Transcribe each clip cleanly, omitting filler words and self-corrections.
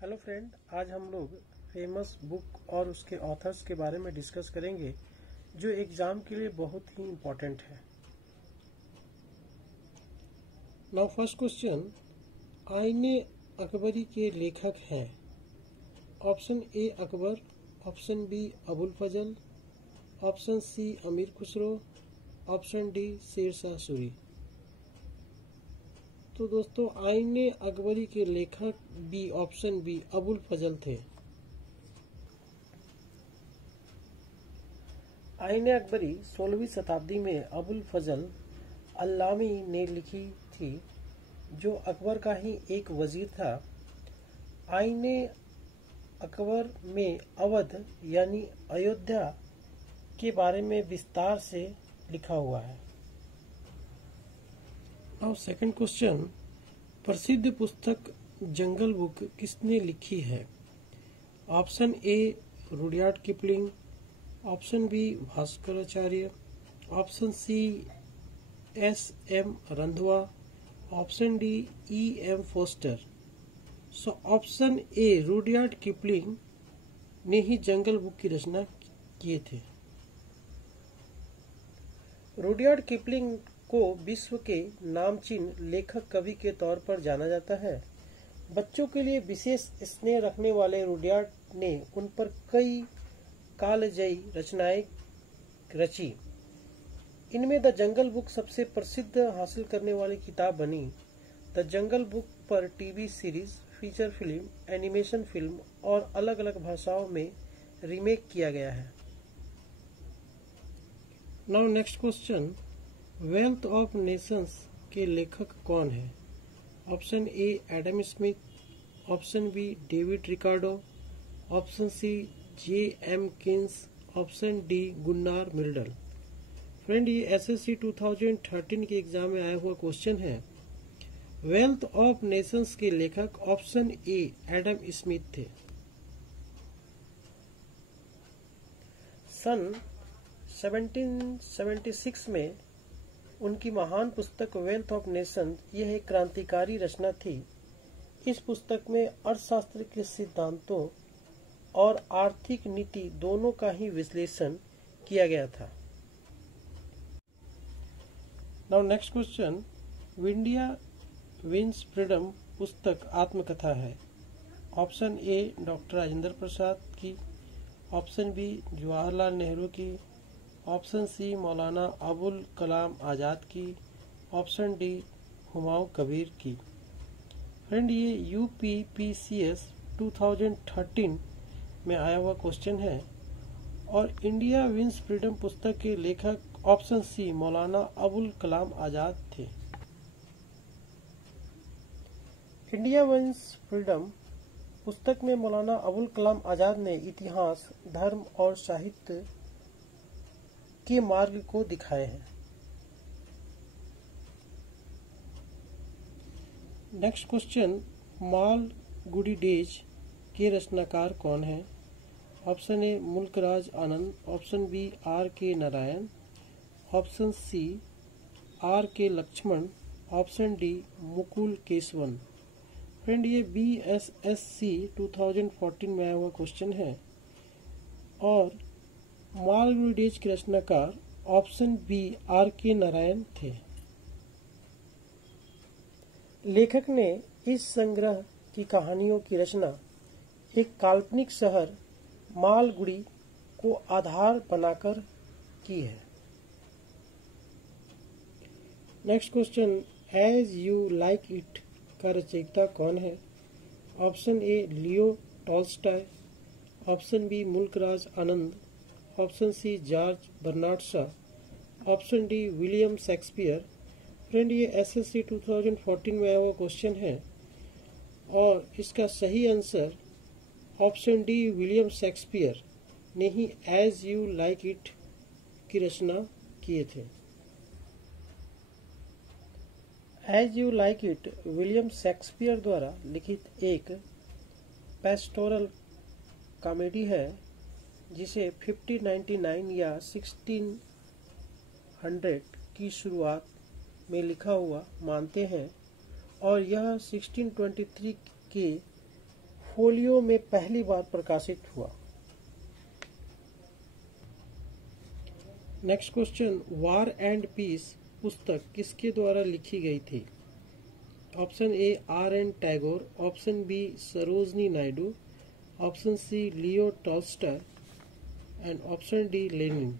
Hello friend, आज हम लोग फेमस बुक और उसके ऑथर्स के बारे में डिस्कस करेंगे जो एग्जाम के लिए बहुत ही इम्पोर्टेंट है। Now first question, Aine Akbari के लेखक हैं? Option A Akbar, option B Abul Fazl, option C Amir Khusro, option D Sher Shah Suri. तो दोस्तों, आईने अकबरी के लेखक बी, ऑप्शन बी अबुल फजल थे। आईने अकबरी 16वीं शताब्दी में अबुल फजल अल्लामी ने लिखी थी, जो अकबर का ही एक वजीर था। आईने अकबर में अवध यानी अयोध्या के बारे में विस्तार से लिखा हुआ है। नाउ सेकंड क्वेश्चन, प्रसिद्ध पुस्तक जंगल बुक किसने लिखी है? Option A Rudyard Kipling, option B Bhaskaracharya, option C SM. Randhawa, option D EM. Forster. So option A Rudyard Kipling ने ही जंगल बुक की रचना किए थे। रुडयार्ड किपलिंग को विश्व के नामचीन लेखक कवि के तौर पर जाना जाता है। बच्चों के लिए विशेष स्नेह रखने वाले रुडयार्ड ने उन पर कई कालजयी रचनाएं रची। इनमें द जंगल बुक सबसे प्रसिद्ध हासिल करने वाली किताब बनी। द जंगल बुक पर TV series, feature film, animation film और अलग अलग भाषाओं में रीमेक किया गया है। Now next question, wealth of nations के लेखक कौन है? Option A Adam Smith, option B David Ricardo, option C J M. Keynes, option D Gunnar Myrdal. Friend, ये एसएससी 2013 के एग्जाम में आया हुआ क्वेश्चन है। वेल्थ ऑफ नेशंस के लेखक ऑप्शन ए एडम स्मिथ थे। सन 1776 में उनकी महान पुस्तक वेल्थ ऑफ नेशन यह एक क्रांतिकारी रचना थी। इस पुस्तक में अर्थशास्त्र के सिद्धांतों और आर्थिक नीति दोनों का ही विश्लेषण किया गया था। Now next question, India wins freedom पुस्तक आत्मकथा है। Option A doctor Rajendra Prasad की, ऑप्शन बी जवाहरलाल नेहरू की, ऑप्शन सी मौलाना अबुल कलाम आज़ाद की, ऑप्शन डी हुमायूं कबीर की। फ्रेंड, ये यूपीपीसीएस 2013 में आया हुआ क्वेश्चन है और इंडिया विंस फ्रीडम पुस्तक के लेखक ऑप्शन सी मौलाना अबुल कलाम आज़ाद थे। इंडिया विंस फ्रीडम पुस्तक में मौलाना अबुल कलाम आज़ाद ने इतिहास, धर्म और साहित्य के मार्ग को दिखाए हैं। नेक्स्ट क्वेश्चन, मालगुडी डेज के रचनाकार कौन है? Option A Mulk Raj Anand, option B R K Narayan, option C R K Laxman, option D Mukul Kesavan. Friend, ये बीएसएससी 2014 में आया हुआ क्वेश्चन है और मालगुडी डेज के रचनाकार option B R K Narayan थे। लेखक ने इस संग्रह की कहानियों की रचना एक काल्पनिक शहर मालगुडी को आधार बनाकर की है। Next question, as you like it का रचयिता कौन है? Option A Leo Tolstoy, option B Mulk Raj Anand, option C George Bernard Shaw, option D William Shakespeare. Friend, ये एसएससी 2014 में आया हुआ क्वेश्चन है और इसका सही answer option D William Shakespeare ने ही एज यू लाइक इट की रचना किए थे। As you like it William Shakespeare द्वारा लिखित एक पेस्टोरल कॉमेडी है जिसे 1599 या 1600 की शुरुआत में लिखा हुआ मानते हैं और यह 1623 के फोलियो में पहली बार प्रकाशित हुआ? Next question, war and peace पुस्तक किसके द्वारा लिखी गई थी? Option A R.N. Tagore, option B Sarojini Naidu, option C Leo Tolstoy and option D Lenin.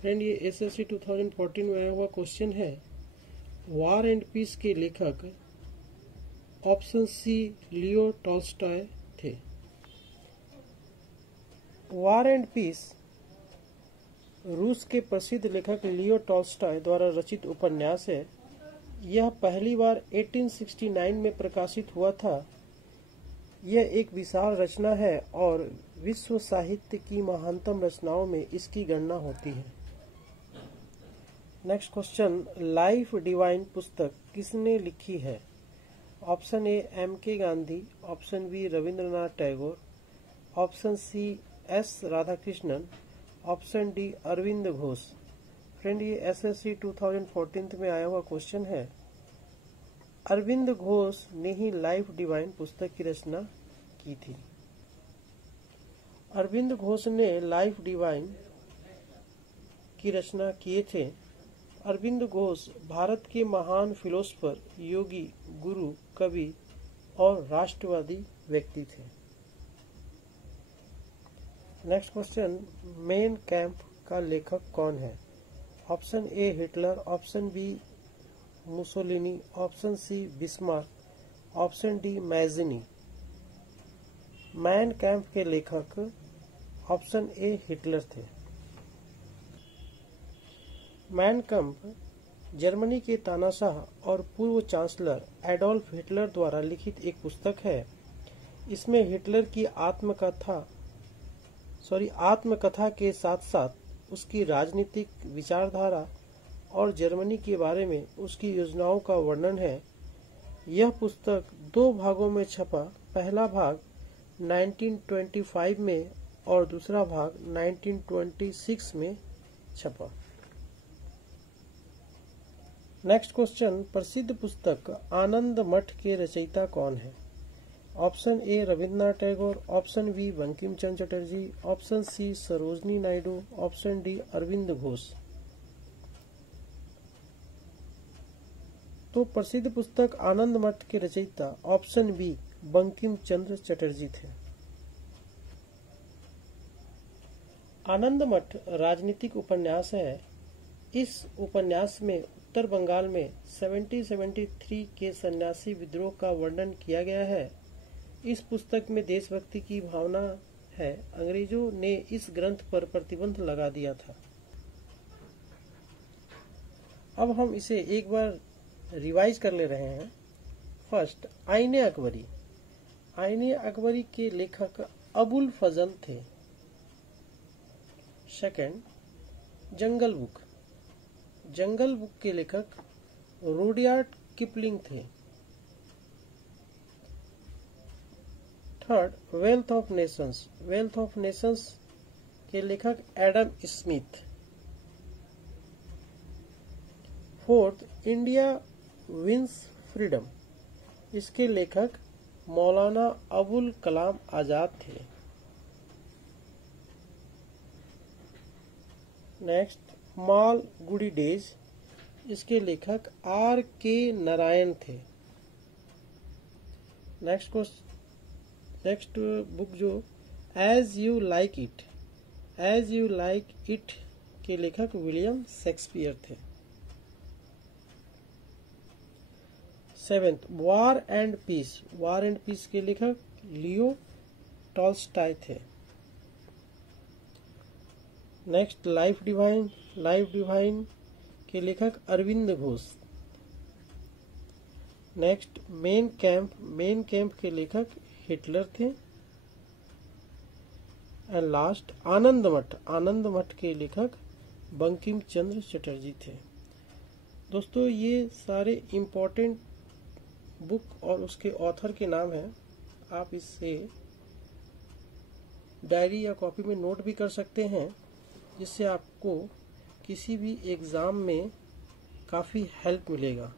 Friend, ये SSC 2014 में आया हुआ क्वेश्चन है। वार एंड पीस के लेखक ऑप्शन सी लियो टॉल्स्टॉय थे। वार एंड पीस रूस के प्रसिद्ध लेखक लियो टॉल्स्टॉय द्वारा रचित उपन्यास है। यह पहली बार 1869 में प्रकाशित हुआ था। यह एक विशाल रचना है और विश्व साहित्य की महानतम रचनाओं में इसकी गणना होती है। नेक्स्ट क्वेश्चन, लाइफ डिवाइन पुस्तक किसने लिखी है? Option A M.K. Gandhi, option B Rabindranath Tagore, option C S. Radhakrishnan, option D Aurobindo Ghosh. Friend, ये SSC 2014 में आया हुआ क्वेश्चन है। अरविंद घोष ने ही लाइफ डिवाइन पुस्तक की रचना की थी। अरविंद घोष ने लाइफ डिवाइन की रचना किए थे। अरविंद घोष भारत के महान फिलोसफर, योगी, गुरु, कवि और राष्ट्रवादी व्यक्ति थे। नेक्स्ट क्वेश्चन, मेन कैंप का लेखक कौन है? Option A Hitler, option B Mussolini, option C Bismarck, option D Mazzini. Mein Kampf के लेखक ऑप्शन ए हिटलर थे। मैन कैंप जर्मनी के तानाशाह और पूर्व चांसलर एडोल्फ हिटलर द्वारा लिखित एक पुस्तक है। इसमें हिटलर की आत्मकथा के साथ साथ उसकी राजनीतिक विचारधारा और जर्मनी के बारे में उसकी योजनाओं का वर्णन है। यह पुस्तक 2 भागों में छपा। पहला भाग 1925 में और दूसरा भाग 1926 में छपा। नेक्स्ट क्वेश्चन, प्रसिद्ध पुस्तक आनंद मठ के रचयिता कौन है? Option A Rabindranath Tagore, option B Bankim Chandra Chatterjee, option C Sarojini Naidu, option D Aurobindo Ghosh. तो प्रसिद्ध पुस्तक आनंद मठ के रचयिता ऑप्शन बी बंकिम चंद्र चटर्जी थे। आनंद मठ राजनीतिक उपन्यास है। इस उपन्यास में उत्तर बंगाल में 1773 के सन्यासी विद्रोह का वर्णन किया गया है। इस पुस्तक में देशभक्ति की भावना है। अंग्रेजों ने इस ग्रंथ पर प्रतिबंध लगा दिया था। अब हम इसे एक बार रिवाइज कर ले रहे हैं। फर्स्ट, आईने अकबरी। आईने अकबरी के लेखक अबुल फजल थे। Second, jungle book. Jungle book के लेखक रुडयार्ड किपलिंग थे। Third, wealth of nations. Wealth of nations के लेखक Adam Smith. Fourth, India wins freedom. इसके लेखक मौलाना अबुल कलाम आजाद थे। Next, Malgudi days. इसके लेखक R.K. नारायण थे। नेक्स्ट बुक जो as you like it. As you like it के लेखक विलियम शेक्सपियर थे। Seventh, war and peace. War and peace के लेखक लियो टॉल्स्टॉय थे। Next, life divine. Life divine के लेखक Arvind Ghosh. Next, Mein Kampf. Mein Kampf के लेखक हिटलर थे। एंड लास्ट, आनंद मठ। आनंद मठ के लेखक बंकिम चंद्र चटर्जी थे। दोस्तों, ये सारे इम्पोर्टेंट बुक और उसके ऑथर के नाम हैं। आप इससे डायरी या कॉपी में नोट भी कर सकते हैं, जिससे आपको किसी भी एग्जाम में काफी हेल्प मिलेगा।